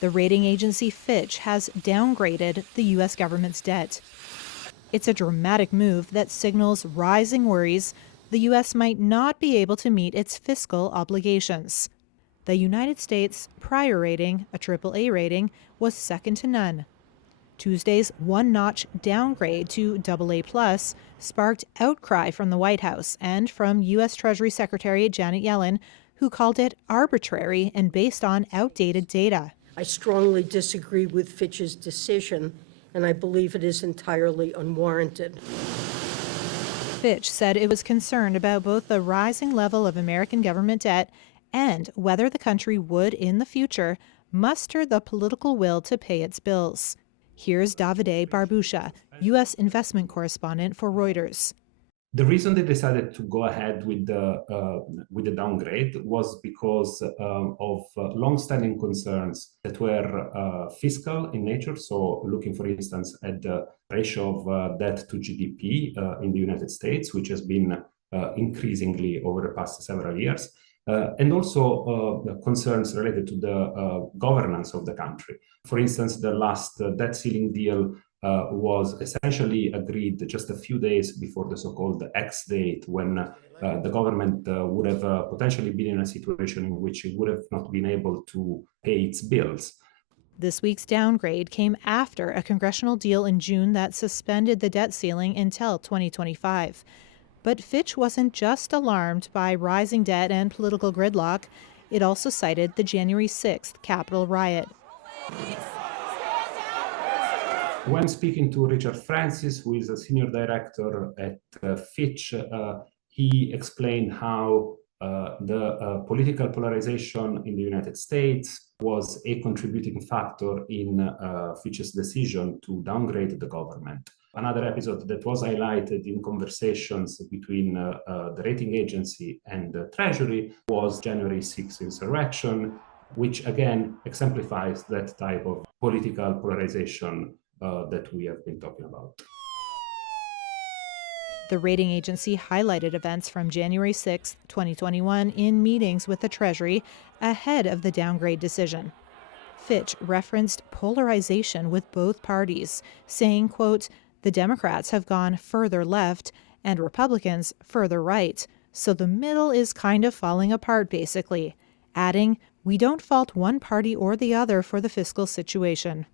The rating agency Fitch has downgraded the U.S. government's debt. It's a dramatic move that signals rising worries the U.S. might not be able to meet its fiscal obligations. The United States' prior rating, a AAA rating, was second to none. Tuesday's one-notch downgrade to AA Plus sparked outcry from the White House and from U.S. Treasury Secretary Janet Yellen, who called it arbitrary and based on outdated data. I strongly disagree with Fitch's decision, and I believe it is entirely unwarranted. Fitch said it was concerned about both the rising level of American government debt and whether the country would, in the future, muster the political will to pay its bills. Here's Davide Barbuscia, U.S. investment correspondent for Reuters. The reason they decided to go ahead with the downgrade was because of long-standing concerns that were fiscal in nature. So, looking, for instance, at the ratio of debt to GDP in the United States, which has been increasingly over the past several years, and also concerns related to the governance of the country. For instance, the last debt ceiling deal was essentially agreed just a few days before the so-called X date, when the government would have potentially been in a situation in which it would have not been able to pay its bills. This week's downgrade came after a congressional deal in June that suspended the debt ceiling until 2025. But Fitch wasn't just alarmed by rising debt and political gridlock. It also cited the January 6th Capitol riot. When speaking to Richard Francis, who is a senior director at Fitch, he explained how the political polarization in the United States was a contributing factor in Fitch's decision to downgrade the government. Another episode that was highlighted in conversations between the rating agency and the Treasury was January 6th insurrection, which again exemplifies that type of political polarization that we have been talking about. The rating agency highlighted events from January 6, 2021 in meetings with the Treasury ahead of the downgrade decision. Fitch referenced polarization with both parties, saying, quote, "The Democrats have gone further left and Republicans further right, so the middle is kind of falling apart, basically," adding, "We don't fault one party or the other for the fiscal situation."